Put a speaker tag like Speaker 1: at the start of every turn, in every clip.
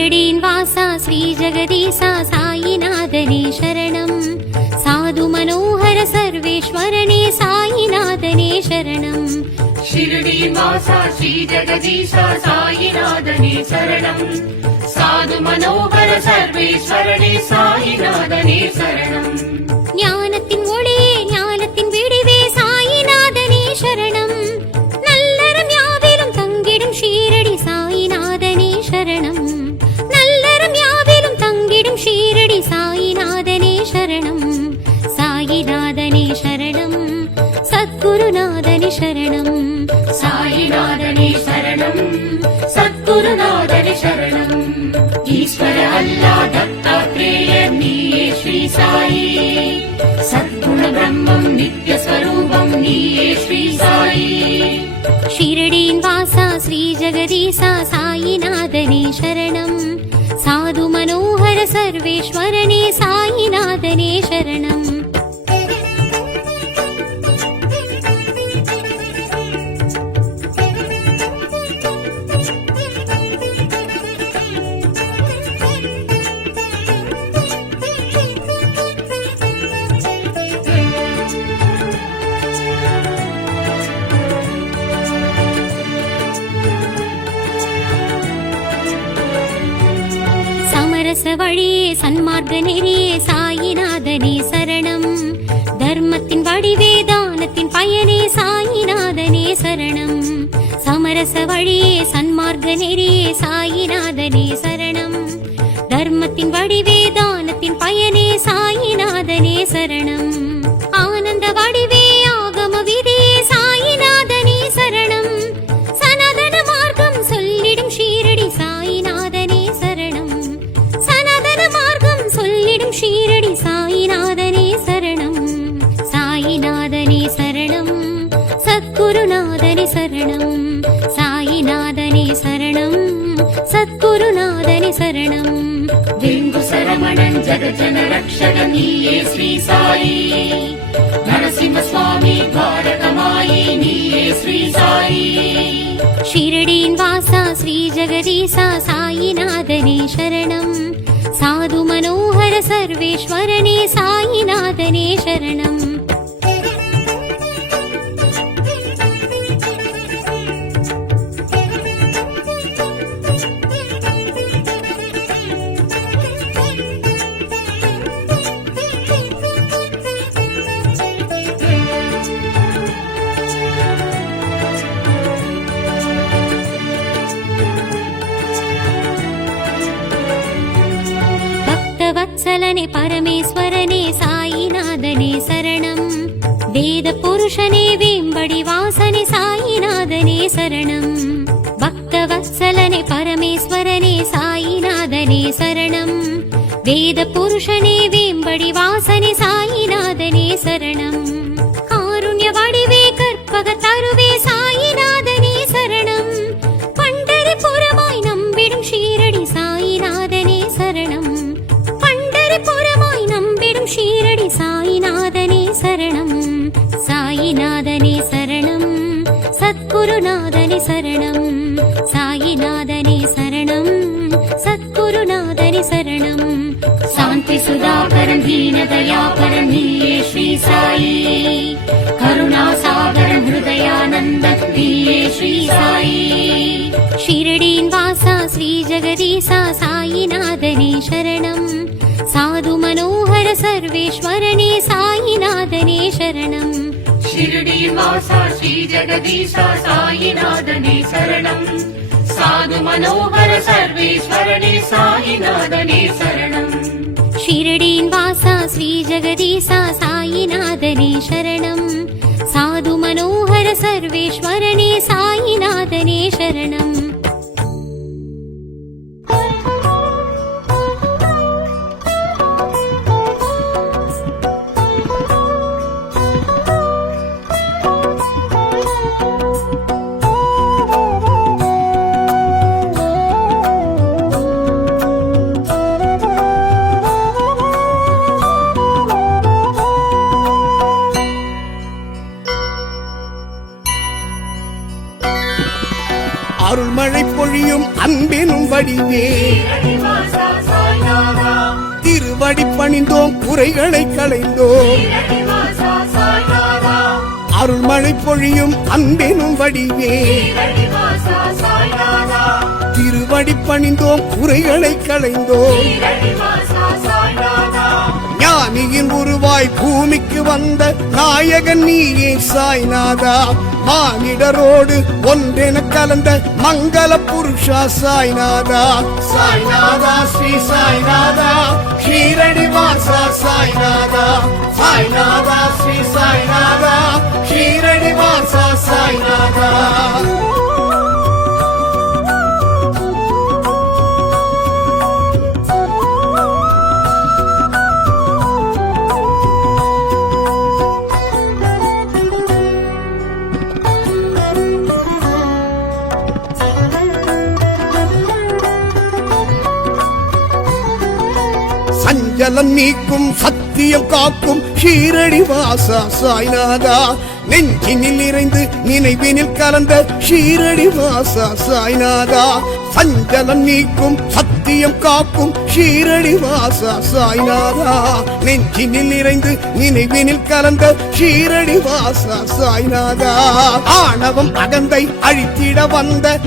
Speaker 1: शिरेन् वासा श्री जगदीश शरणम्। साधु मनोहर सर्वेश्वरणे सायिनादने शरणम्।
Speaker 2: शिरडेन वासा श्री जगदीषा शरणम्। साधु मनोहर सर्वेश्वरणे सायिनादने शरणम्। ज्ञानति साइनादने श्री साइ सत्तु ब्रह्म नित्यस्वरूपं श्री साई।
Speaker 1: शिरणीन् वासा श्री जगदी साई नादने शरणम् साधु मनोहर सर्वेश्वरे सा அரச வழியே சன்மார்க்க நெறியே சாயிநாதனே சரணம். தர்மத்தின் வடிவே தானத்தின் பயனே சாயிநாதனே சரணம். சமரச வழியே சன்மார்க்க நெறியே சாயிநாதனே சரணம். தர்மத்தின் வடிவே தானத்தின் பயனே சாயிநாதனே சரணம்.
Speaker 2: जगजन स्वामी श्रीसाई नरसिंहस्वामी
Speaker 1: द्वारकमायिनीये श्रीसाई शिरडीन्वासा श्रीजगदीसा सायिनादने शरणम् साधु मनोहर सर्वेश्वरेणे सायिनादने शरणम् வேத புருஷனே வேம்படி வாசனே சாயிநாதனே சரணம் பக்தவத்சலனே பரமேஸ்வரனே சாயிநாதனே சரணம் வேத புருஷனே रणम् सायिनादने शरणम् सत् कुरुनादनि शरणम्
Speaker 2: सान्त्सुधाकरहीनतया परमे श्री साइ करुणा सा करु हृदयानन्दे श्री साई
Speaker 1: शिरडीन् वासा श्री जगदीसा साइनादने शरणम् साधु मनोहर सर्वेश्वरे साइनादने शरणम्
Speaker 2: श्री जगदीषा सायनादने शरणम् साधु मनोहर सर्वेश्वरे सायनादने शरणम्
Speaker 1: शिरणेन वासा श्री
Speaker 3: जगदीषा साइनादने शरणम् साधु
Speaker 2: मनोहर सर्वेश्वरणे
Speaker 3: सायिनादने शरणम् குறைகளை களைந்தோம். அருள்மழை பொழியும் அன்பினும் வடிவே. திருவடி பணிந்தோம் குறைகளை களைந்தோம். ஞானியின் உருவாய் பூமிக்கு வந்த நாயகன் நீயே சாய்நாதா. மானிடரோடு ஒன்றென கலந்த மங்கள புருஷா சாய்நாதா. சாய்நாதா ஸ்ரீ சாய்நாதா. ஷீரடி வாசா சாய்நாதா. சாய்நாதா ஸ்ரீ சாய்நாதா. ஷீரடி வாசா சாய்நாதா. சஞ்சலம் நீக்கும் சத்தியம் காக்கும். ஷீரடி வாசா சாய்நாதா. நெஞ்சினில் இறைந்து நினைவினில் கலந்த ஷீரடி வாசா சாய்நாதா. சஞ்சலம் நீக்கும் சத்தியம் காக்கும். ஷீரடி வாசா சாய்நாதா. நெஞ்சினில் இறைந்து நினைவினில் கலந்த ஷீரடி வாசா சாய்நாதா. ஆணவம் அகந்தை அழித்திட வந்த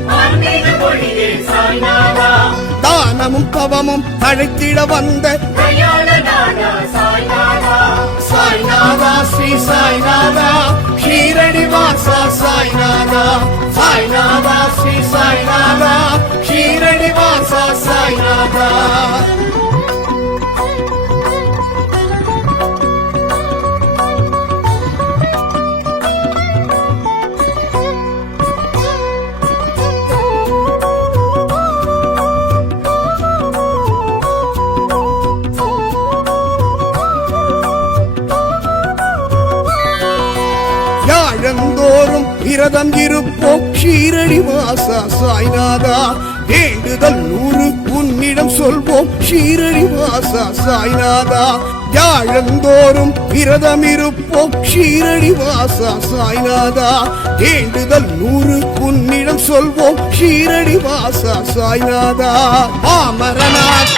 Speaker 3: தானமும் தவமும் தழைத்திட வந்த
Speaker 2: சாய்நாதா
Speaker 3: ஸ்ரீ சாய்நாதா. ஷீரடி வாசா சாய்நாதா. சாய்நாதா ஸ்ரீ சாய்நாதா. ஷீரடி வாசா சாய்நாதா. விரதம் இருப்போம் ஷீரடி வாசா சாய்நாதா? வேண்டுதல் நூறு உன்னிடம் சொல்வோம் ஷீரடி வாசா சாய்நாதா? வியாழந்தோறும் விரதம் இருப்போம் ஷீரடி வாசா சாய்நாதா? வேண்டுதல் நூறு உன்னிடம் சொல்வோம் ஷீரடி வாசா சாய்நாதா?
Speaker 2: மாமரநாத்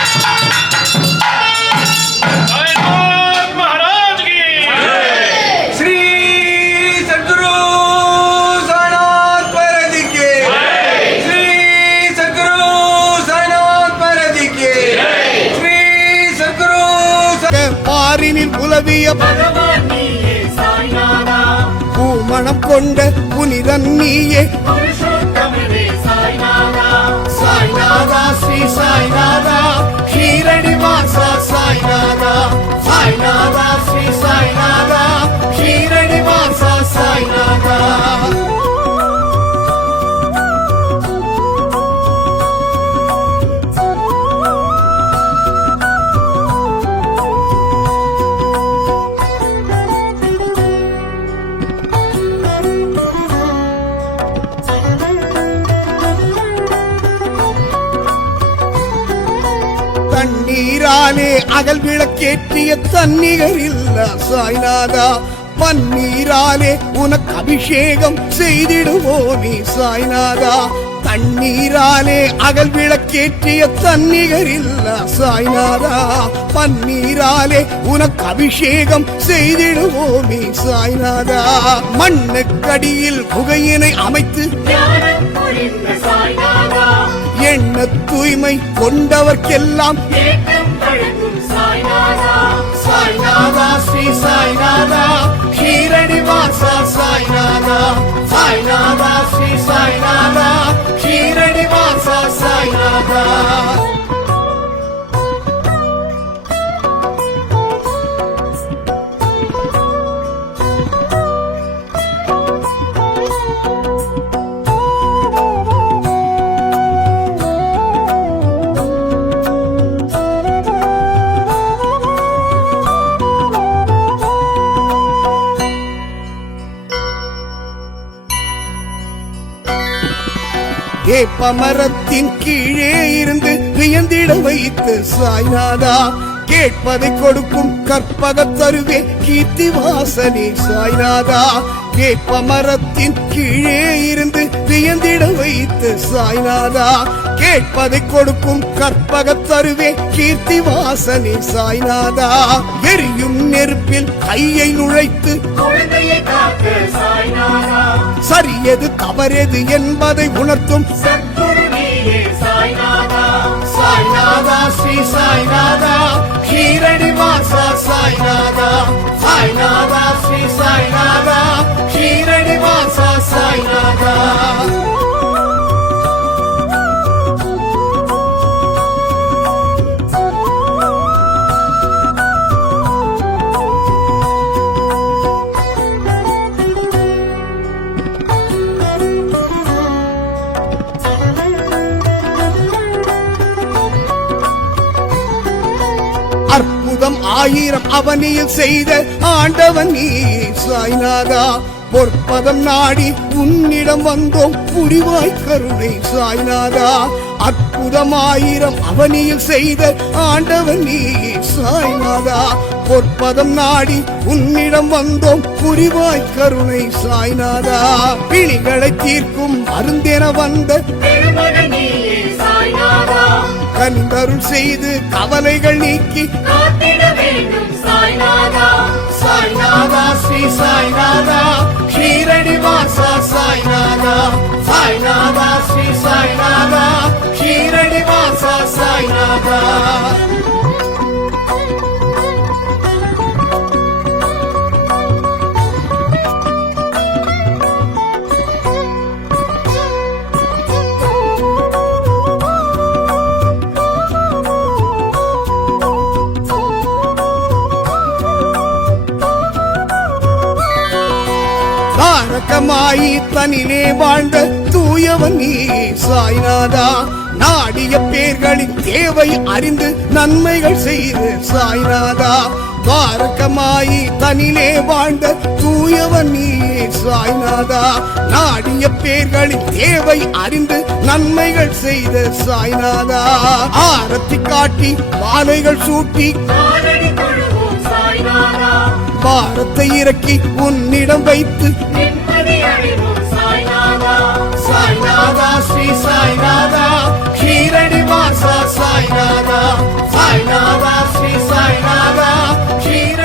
Speaker 3: பூமணம் கொண்ட புனிதன் நீயே.
Speaker 2: சாய்நாதா
Speaker 3: ஸ்ரீ சாய்நாதா. ஷீரடி வாசா சாய்நாதா. சாய்நாதா ஸ்ரீ சாய்நாதா. ஷீரடி வாசா சாய்நாதா. தண்ணீராலே அகல் விளக்கேற்றிய தன்னிகர் இல்ல சாய்நாதா பன்னீராலே உனக்கு அபிஷேகம் செய்திடுவோ நீ சாய்நாதா. தண்ணீராலே அகல் விளக்கேற்றிய தன்னிகர் இல்ல சாய்நாதா பன்னீராலே உனக்கு அபிஷேகம் செய்திடுவோ நீ சாய்நாதா மண்ணுக்கடியில் புகையினை அமைத்து
Speaker 2: சாய்நாதா.
Speaker 3: எண்ண தூய்மை கொண்டவர்க்கெல்லாம்.
Speaker 2: சாய்நாதா
Speaker 3: சாய்நாதா ஸ்ரீ சாய்நாதா. ஷீரடி வாசா சாய்நாதா சாய்நாதா ஸ்ரீ சாய்நாதா. ஷீரடி வாசா சாய்நாதா. வேப்பமரத்தின் கீழே இருந்து வியந்திட வைத்து சாய்நாதா கேட்பதை கொடுக்கும் கற்பக தருவே கீர்த்தி வாசனே சாய்நாதா. வேப்பமரத்தின் கீழே இருந்து வியந்திட வைத்து சாய்நாதா கேட்பதை கொடுக்கும் கற்பக தருவே கீர்த்தி வாசனே சாய்நாதா. எரியும் நெருப்பில் கையை நுழைத்து சரியது தவறெது என்பதை உணர்த்தும்
Speaker 2: சத்குரு நீயே சாய்நாதா
Speaker 3: சாய்நாதா ஸ்ரீ சாய்நாதா. ஷீரடி வாசா சாய்நாதா. சாய்நாதா ஸ்ரீ சாய்நாதா. ஷீரடி வாசா சாய்நாதா. ஆயிரம் அவனியில் செய்த ஆண்டவன் நீ சாய்நாதா. பொற்பதம் நாடி உன்னிடம் வந்தோம். புரிவாய் கருணை சாய்நாதா. அற்புதம் ஆயிரம் அவனியில் செய்த ஆண்டவன் நீ சாய்நாதா. பொற்பதம் நாடி உன்னிடம் வந்தோம். புரிவாய் கருணை சாய்நாதா. பிணிகளை தீர்க்கும் அருந்தென வந்த
Speaker 2: திருமகன்
Speaker 3: செய்து கவலைகள் நீக்கி
Speaker 2: சாய்நாதா
Speaker 3: ஸ்ரீ சாய்நாதா ஷீரடி வாசா சாய்நாதா சாய்நாதா ஸ்ரீ சாய்நாதா ஷீரடி வாசா சாய்நாதா தாரகமாயி தனிலே வாழ்ந்த தூயவன் நீ சாய்நாதா. நாடிய பேர்களின் தேவை அறிந்து நன்மைகள் செய்து சாய்நாதா. தாரகமாயி தனிலே வாழ்ந்த தூயவன் நீ சாய்நாதா. நாடிய பேர்களின் தேவை அறிந்து நன்மைகள் செய்த சாய்நாதா. ஆரத்தி காட்டி மாலைகள் சூட்டி பாரத்தை இறக்கி உன்னிடம் வைத்து
Speaker 2: சாய்நாதா
Speaker 3: ஸ்ரீ சாய்நாதா ஷீரடி வாசா சாய்நாதா சாய்நாதா ஸ்ரீ சாய்நாதா ஷீரடி